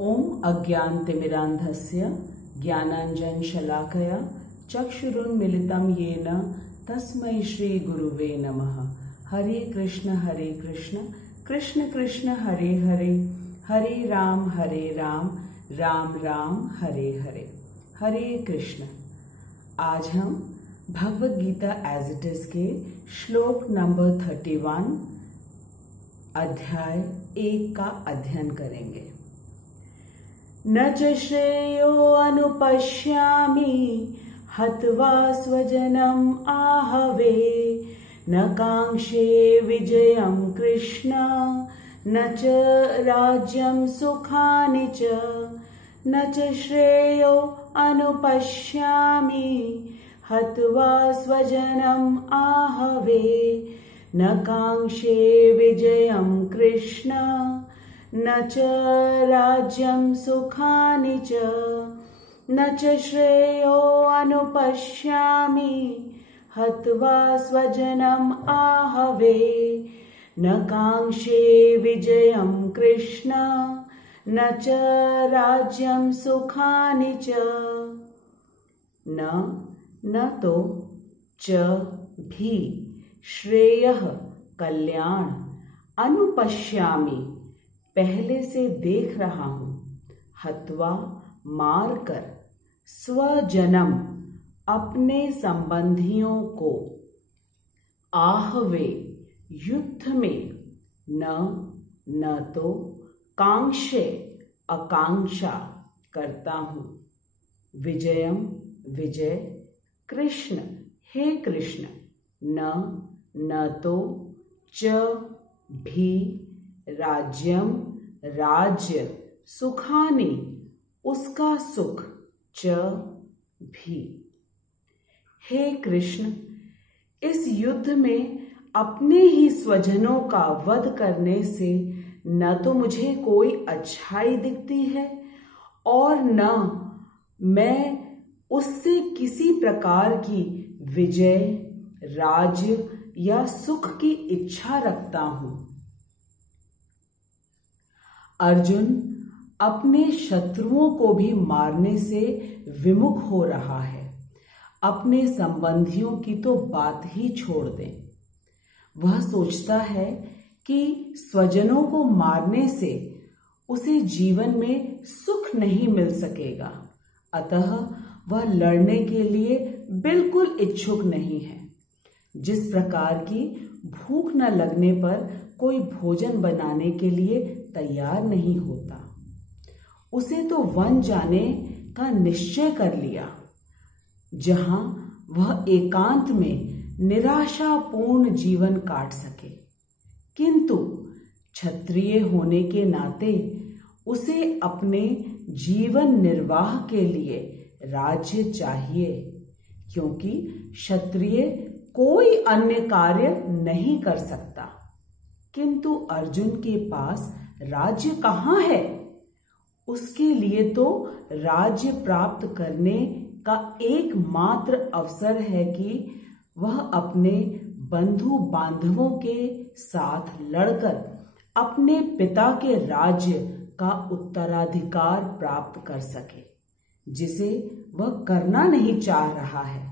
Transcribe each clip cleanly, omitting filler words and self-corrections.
ओम अज्ञानतिमिरान्धस्य ज्ञानाञ्जनशलाकया चक्षुरुन्मीलितं येन तस्मै श्री गुरुवे नमः। हरे कृष्ण कृष्ण कृष्ण हरे हरे, हरे राम राम राम हरे हरे। हरे कृष्ण। आज हम Bhagavad Gita as it is के श्लोक नंबर 31 अध्याय 1 का अध्ययन करेंगे। न च श्रेयो अनुपश्यामि हत्वा स्वजनम आहवे, न कांक्षे विजयं कृष्ण न च राज्यं सुखानि च। न च श्रेयो अनुपश्यामि हत्वा स्वजनम आहवे, न कांक्षे विजयं कृष्ण न च राज्यं सुखानि च। न च श्रेयो अनुपश्यामि हत्वा स्वजनम आहवे, न कांक्षे विजयं कृष्ण न च राज्यं सुखानि च। न तो च भी श्रेयः कल्याण, अनुपश्यामि पहले से देख रहा हूं, हत्वा मारकर, स्वजनम अपने संबंधियों को, आहवे युद्ध में, न तो कांक्षे आकांक्षा करता हूं, विजयम विजय, कृष्ण हे कृष्ण, न तो च भी राज्यम राज्य, सुखानि उसका सुख, च भी। हे कृष्ण, इस युद्ध में अपने ही स्वजनों का वध करने से न तो मुझे कोई अच्छाई दिखती है और न मैं उससे किसी प्रकार की विजय, राज्य या सुख की इच्छा रखता हूं। अर्जुन अपने शत्रुओं को भी मारने से विमुख हो रहा है। अपने संबंधियों की तो बात ही छोड़ दें। वह सोचता है कि स्वजनों को मारने से उसे जीवन में सुख नहीं मिल सकेगा, अतः वह लड़ने के लिए बिल्कुल इच्छुक नहीं है। जिस प्रकार की भूख न लगने पर कोई भोजन बनाने के लिए तैयार नहीं होता, उसे तो वन जाने का निश्चय कर लिया, जहां वह एकांत में निराशापूर्ण जीवन काट सके। किंतु क्षत्रिय होने के नाते उसे अपने जीवन निर्वाह के लिए राज्य चाहिए, क्योंकि क्षत्रिय कोई अन्य कार्य नहीं कर सकता। किंतु अर्जुन के पास राज्य कहाँ है? उसके लिए तो राज्य प्राप्त करने का एकमात्र अवसर है कि वह अपने बंधु बांधवों के साथ लड़कर अपने पिता के राज्य का उत्तराधिकार प्राप्त कर सके, जिसे वह करना नहीं चाह रहा है।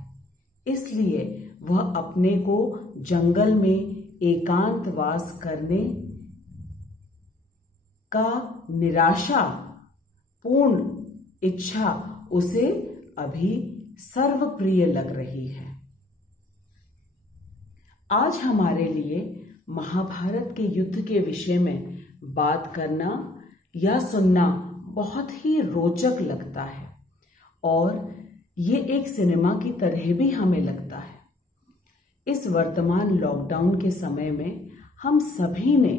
इसलिए वह अपने को जंगल में एकांतवास करने का निराशा पूर्ण इच्छा उसे अभी सर्वप्रिय लग रही है। आज हमारे लिए महाभारत के युद्ध के विषय में बात करना या सुनना बहुत ही रोचक लगता है और ये एक सिनेमा की तरह भी हमें लगता है। इस वर्तमान लॉकडाउन के समय में हम सभी ने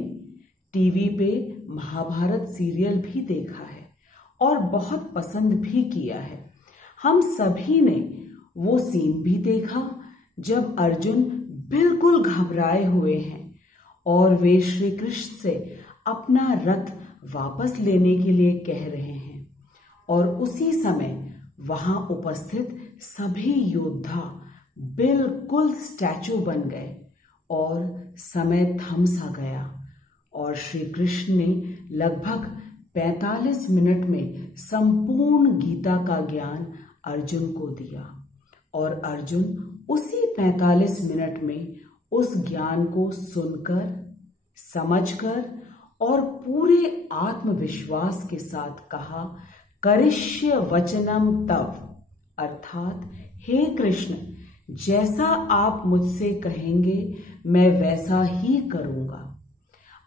टीवी पे महाभारत सीरियल भी देखा है और बहुत पसंद भी किया है। हम सभी ने वो सीन भी देखा जब अर्जुन बिल्कुल घबराए हुए हैं और वे श्री कृष्ण से अपना रथ वापस लेने के लिए कह रहे हैं, और उसी समय वहां उपस्थित सभी योद्धा बिल्कुल स्टैचू बन गए और समय थम सा गया और श्री कृष्ण ने लगभग 45 मिनट में संपूर्ण गीता का ज्ञान अर्जुन को दिया और अर्जुन उसी 45 मिनट में उस ज्ञान को सुनकर, समझकर और पूरे आत्मविश्वास के साथ कहा, करिष्य वचनम तव, अर्थात हे कृष्ण, जैसा आप मुझसे कहेंगे मैं वैसा ही करूंगा।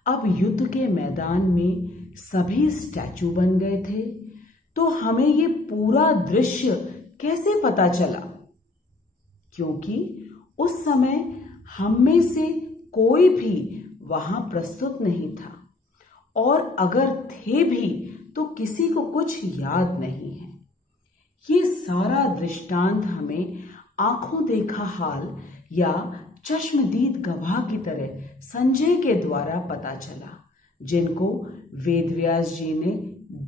अब युद्ध के मैदान में सभी स्टैचू बन गए थे, तो हमें ये पूरा दृश्य कैसे पता चला? क्योंकि उस समय हम में से कोई भी वहां प्रस्तुत नहीं था, और अगर थे भी तो किसी को कुछ याद नहीं है। ये सारा दृष्टांत हमें आंखों देखा हाल या चश्मदीद गवाह की तरह संजय के द्वारा पता चला, जिनको वेदव्यास जी ने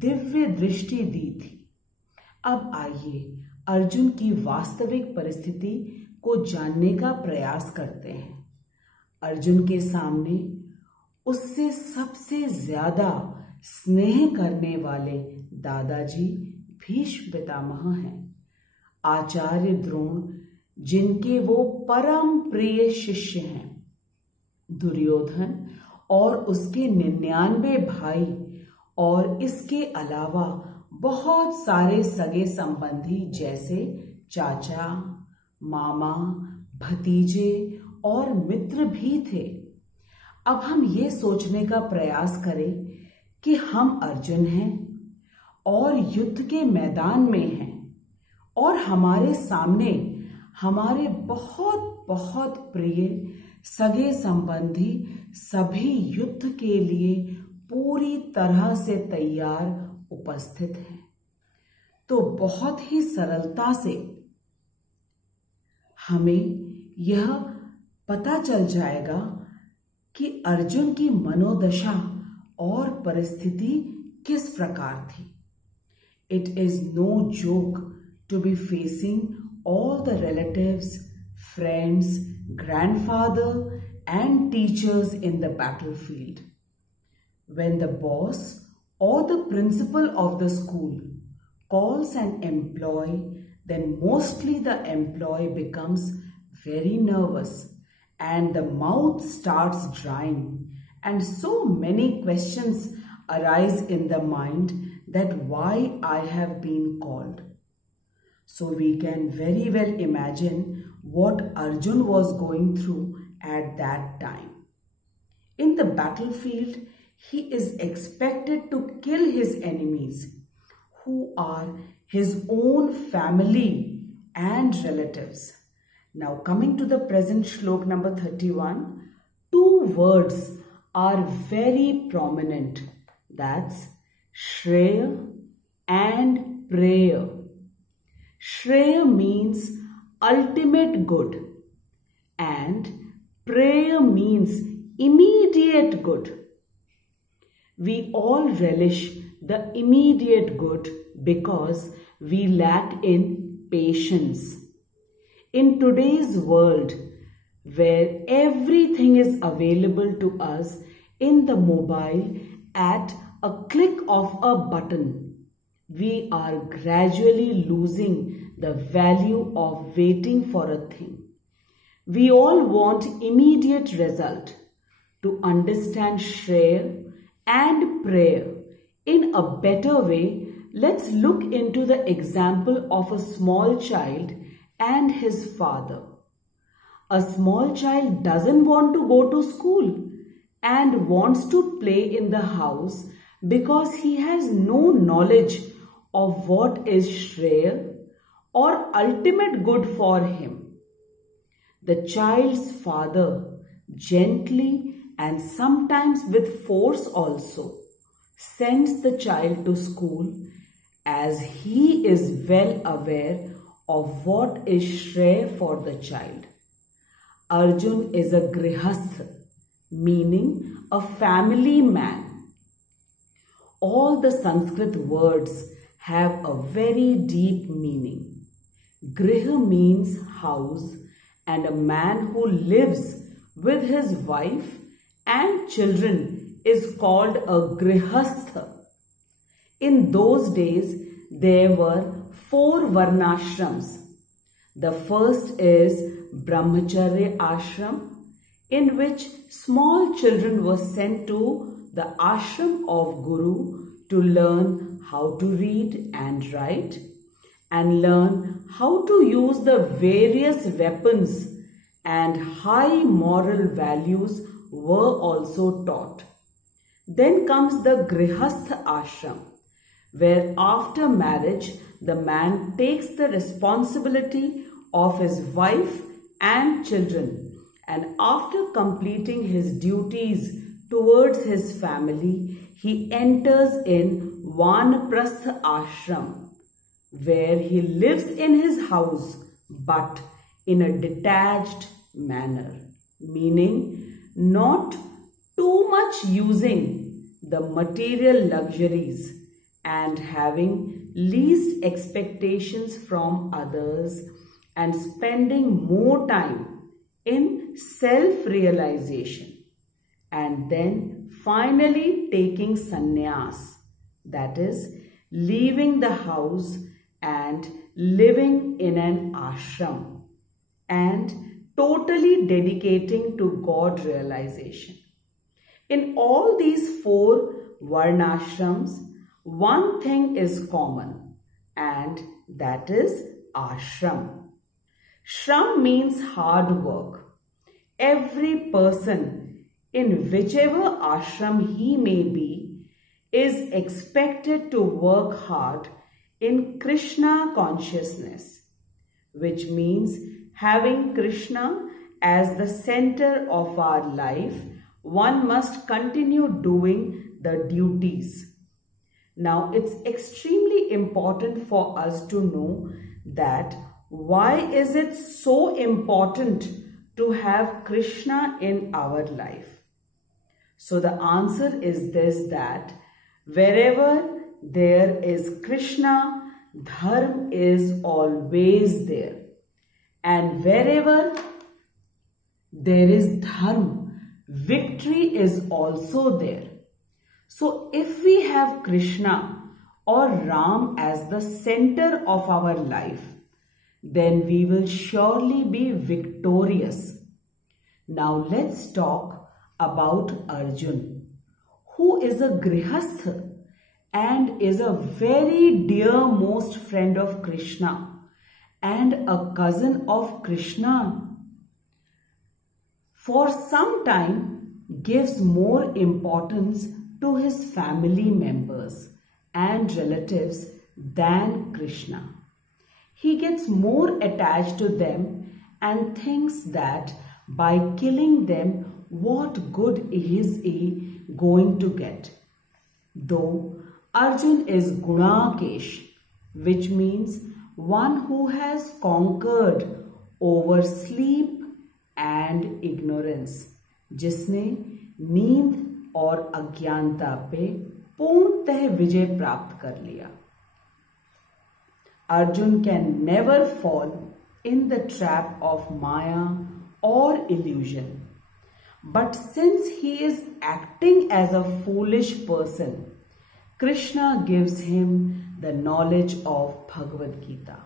दिव्य दृष्टि दी थी। अब आइए अर्जुन की वास्तविक परिस्थिति को जानने का प्रयास करते हैं। अर्जुन के सामने उससे सबसे ज्यादा स्नेह करने वाले दादाजी भीष्म पितामह हैं, आचार्य द्रोण जिनके वो परम प्रिय शिष्य हैं, दुर्योधन और उसके 99 भाई, और इसके अलावा बहुत सारे सगे संबंधी जैसे चाचा, मामा, भतीजे और मित्र भी थे। अब हम ये सोचने का प्रयास करें कि हम अर्जुन हैं और युद्ध के मैदान में हैं, और हमारे सामने हमारे बहुत बहुत प्रिय सगे संबंधी सभी युद्ध के लिए पूरी तरह से तैयार उपस्थित हैं। तो बहुत ही सरलता से हमें यह पता चल जाएगा कि अर्जुन की मनोदशा और परिस्थिति किस प्रकार थी। It is no joke to be facing all the relatives, friends, grandfather and teachers in the battlefield. When the boss or the principal of the school calls an employee, then mostly the employee becomes very nervous and the mouth starts drying, and so many questions arise in the mind that why I have been called. So we can very well imagine what Arjun was going through at that time. In the battlefield, he is expected to kill his enemies, who are his own family and relatives. Now coming to the present shlok number 31, two words are very prominent. That's Shreya and prayer. Shreya means ultimate good and prayer means immediate good. We all relish the immediate good because we lack in patience. In today's world, where everything is available to us in the mobile at a click of a button, we are gradually losing the value of waiting for a thing. We all want immediate result. To understand Shreya and prayer in a better way, let's look into the example of a small child and his father. A small child doesn't want to go to school and wants to play in the house because he has no knowledge of what is Shreya or ultimate good for him. The child's father gently and sometimes with force also sends the child to school, as he is well aware of what is Shreya for the child. Arjun is a grihastha, meaning a family man. All the Sanskrit words have a very deep meaning. Griha means house, and a man who lives with his wife and children is called a grihastha. In those days, there were 4 varnashrams. The first is Brahmacharya ashram, in which small children were sent to the ashram of Guru to learn how to read and write and learn how to use the various weapons, and high moral values were also taught. Then comes the Grihastha ashram, where after marriage the man takes the responsibility of his wife and children, and after completing his duties towards his family, he enters in Vanaprastha ashram, where he lives in his house but in a detached manner, meaning not too much using the material luxuries and having least expectations from others, and spending more time in self-realization, and then finally taking sannyas, that is, leaving the house and living in an ashram and totally dedicating to God realization. In all these 4 varnashrams, one thing is common, and that is ashram. Shram means hard work. Every person, in whichever ashram he may be, is expected to work hard in Krishna consciousness, which means having Krishna as the center of our life. One must continue doing the duties. Now, it's extremely important for us to know that why is it so important to have Krishna in our life? So the answer is this, that wherever there is Krishna, dharma is always there. And wherever there is dharma, victory is also there. So if we have Krishna or Ram as the center of our life, then we will surely be victorious. Now let's talk about Arjun, who is a Grihastha and is a very dearmost friend of Krishna and a cousin of Krishna. For some time gives more importance to his family members and relatives than Krishna. He gets more attached to them and thinks that by killing them, what good is he going to get? Though Arjun is Gunakesh, which means one who has conquered over sleep and ignorance, जिसने नींद और अज्ञानता पे पूर्णतः विजय प्राप्त कर लिया. Arjun can never fall in the trap of Maya or illusion. But since he is acting as a foolish person, Krishna gives him the knowledge of Bhagavad Gita.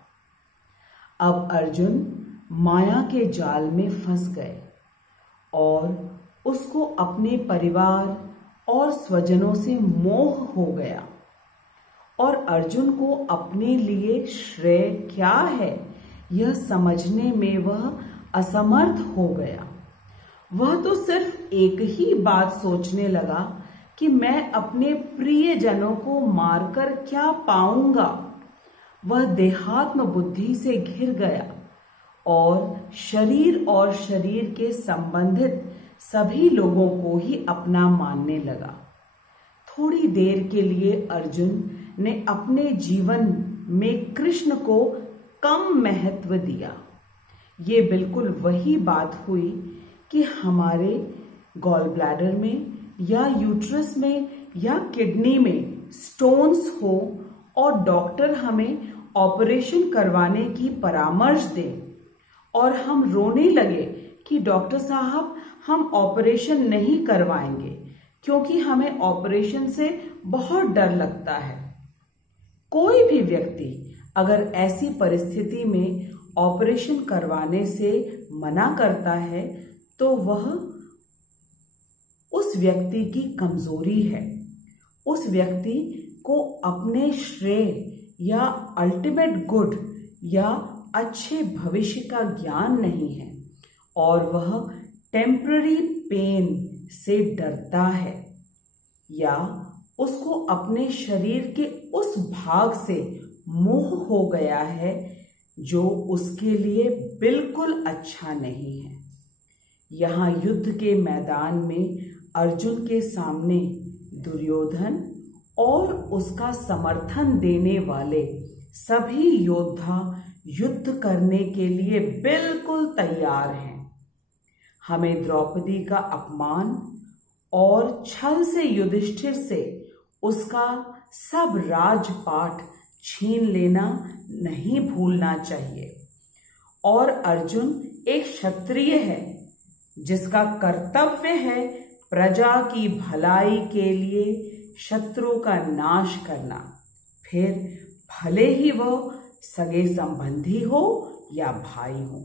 अब अर्जुन माया के जाल में फंस गए और उसको अपने परिवार और स्वजनों से मोह हो गया, और अर्जुन को अपने लिए श्रेय क्या है यह समझने में वह असमर्थ हो गया. वह तो सिर्फ एक ही बात सोचने लगा कि मैं अपने प्रियजनों को मारकर क्या पाऊंगा. वह देहात्म बुद्धि से घिर गया और शरीर के संबंधित सभी लोगों को ही अपना मानने लगा. थोड़ी देर के लिए अर्जुन ने अपने जीवन में कृष्ण को कम महत्व दिया. ये बिल्कुल वही बात हुई कि हमारे गॉल ब्लैडर में या यूट्रस में या किडनी में स्टोन्स हो और डॉक्टर हमें ऑपरेशन करवाने की परामर्श दे और हम रोने लगे कि डॉक्टर साहब हम ऑपरेशन नहीं करवाएंगे क्योंकि हमें ऑपरेशन से बहुत डर लगता है. भी व्यक्ति अगर ऐसी परिस्थिति में ऑपरेशन करवाने से मना करता है तो वह उस व्यक्ति की कमजोरी है। उस व्यक्ति को अपने श्रेय या अल्टीमेट गुड या अच्छे भविष्य का ज्ञान नहीं है और वह टेम्पररी पेन से डरता है या उसको अपने शरीर के उस भाग से मोह हो गया है जो उसके लिए बिल्कुल अच्छा नहीं है। यहाँ युद्ध के मैदान में अर्जुन के सामने दुर्योधन और उसका समर्थन देने वाले सभी योद्धा युद्ध करने के लिए बिल्कुल तैयार हैं। हमें द्रौपदी का अपमान और छल से युधिष्ठिर से उसका सब राजपाट छीन लेना नहीं भूलना चाहिए। और अर्जुन एक क्षत्रिय है जिसका कर्तव्य है प्रजा की भलाई के लिए शत्रु का नाश करना, फिर भले ही वह सगे संबंधी हो या भाई हो।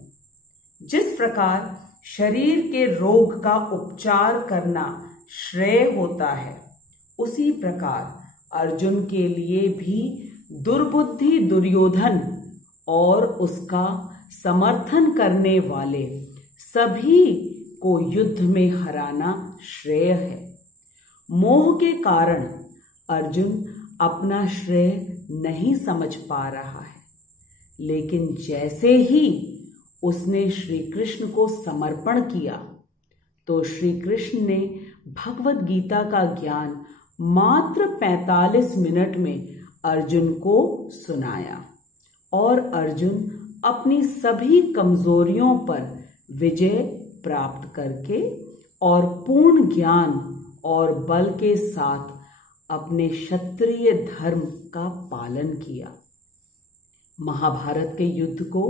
जिस प्रकार शरीर के रोग का उपचार करना श्रेय होता है, उसी प्रकार अर्जुन के लिए भी दुर्बुद्धि दुर्योधन और उसका समर्थन करने वाले सभी को युद्ध में हराना श्रेय है। मोह के कारण अर्जुन अपना श्रेय नहीं समझ पा रहा है, लेकिन जैसे ही उसने श्री कृष्ण को समर्पण किया तो श्री कृष्ण ने भगवत गीता का ज्ञान मात्र 45 मिनट में अर्जुन को सुनाया और अर्जुन अपनी सभी कमजोरियों पर विजय प्राप्त करके और पूर्ण ज्ञान और बल के साथ अपने क्षत्रिय धर्म का पालन किया। महाभारत के युद्ध को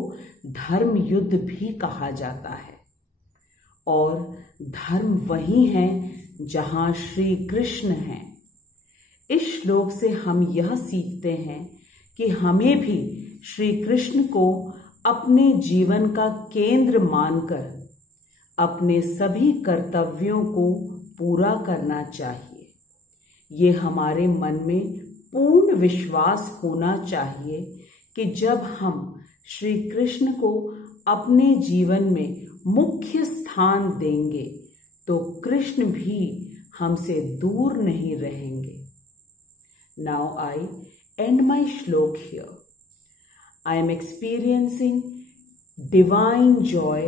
धर्म युद्ध भी कहा जाता है और धर्म वही है जहां श्री कृष्ण हैं। इस श्लोक से हम यह सीखते हैं कि हमें भी श्री कृष्ण को अपने जीवन का केंद्र मानकर अपने सभी कर्तव्यों को पूरा करना चाहिए। ये हमारे मन में पूर्ण विश्वास होना चाहिए कि जब हम श्री कृष्ण को अपने जीवन में मुख्य स्थान देंगे तो कृष्ण भी हमसे दूर नहीं रहेंगे। Now I end my shlok here. I am experiencing divine joy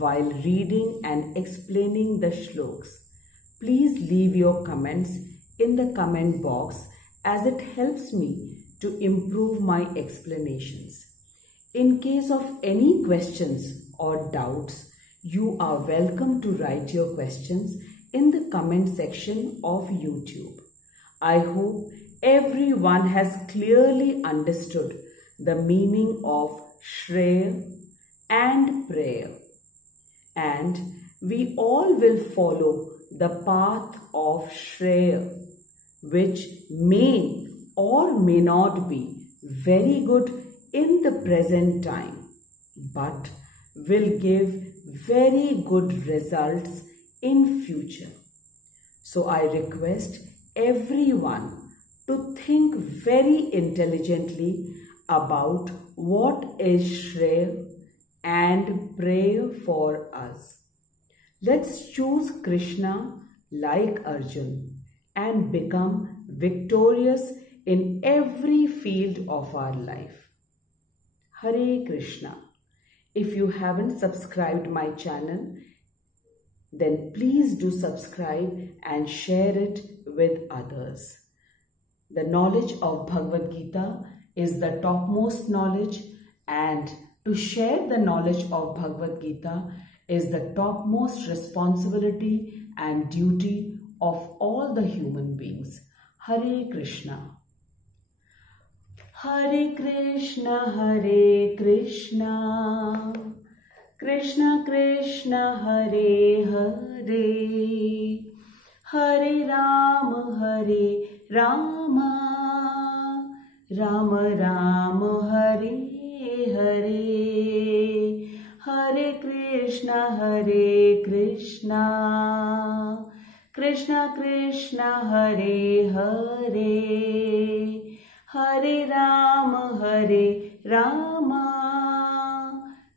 while reading and explaining the shloks. Please leave your comments in the comment box as it helps me to improve my explanations. In case of any questions or doubts, you are welcome to write your questions in the comment section of YouTube. I hope everyone has clearly understood the meaning of Shreya and prayer, and we all will follow the path of Shreya, which may or may not be very good in the present time, but will give very good results in future. So I request everyone to think very intelligently about what is Shreya and pray for us. Let's choose Krishna like Arjun and become victorious in every field of our life. Hare Krishna. If you haven't subscribed my channel, then please do subscribe and share it with others. The knowledge of Bhagavad Gita is the topmost knowledge, and to share the knowledge of Bhagavad Gita is the topmost responsibility and duty of all the human beings. Hare Krishna. Hare Krishna, Hare Krishna, Krishna Krishna, Hare Hare, Hare Rama, Ram Ram Hare Hare, हरे कृष्णा कृष्णा कृष्णा हरे हरे, हरे राम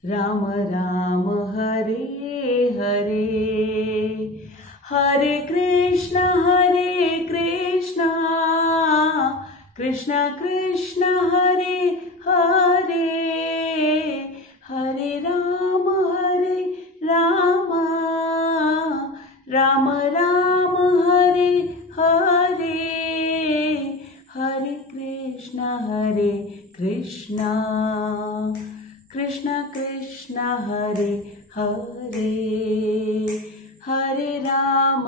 राम राम हरे हरे, हरे कृष्णा कृष्णा कृष्णा हरे हरे, हरे राम राम राम हरे हरे, हरे कृष्णा कृष्णा कृष्णा हरे हरे, हरे राम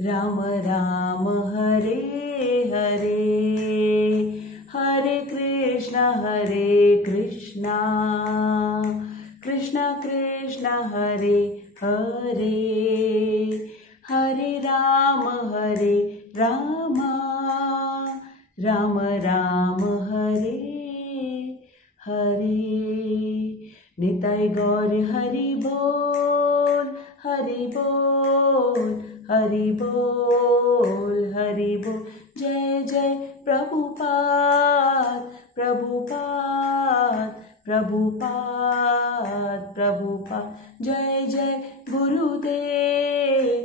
राम राम हरे हरे, हरे कृष्णा कृष्णा कृष्णा हरे हरे, हरे राम राम राम हरे हरे। निताई गौर हरि बोल हरि बोल हरि बोल हरि बोल, जय जय प्रभुपाद प्रभुपाद प्रभुपाद प्रभुपाद, जय जय गुरुदेव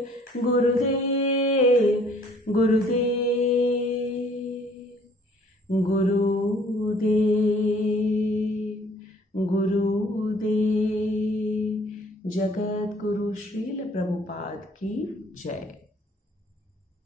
गुरुदेव गुरुदेव गुरुदेव गुरुदेव। जगत गुरु श्रील प्रभुपाद की जय।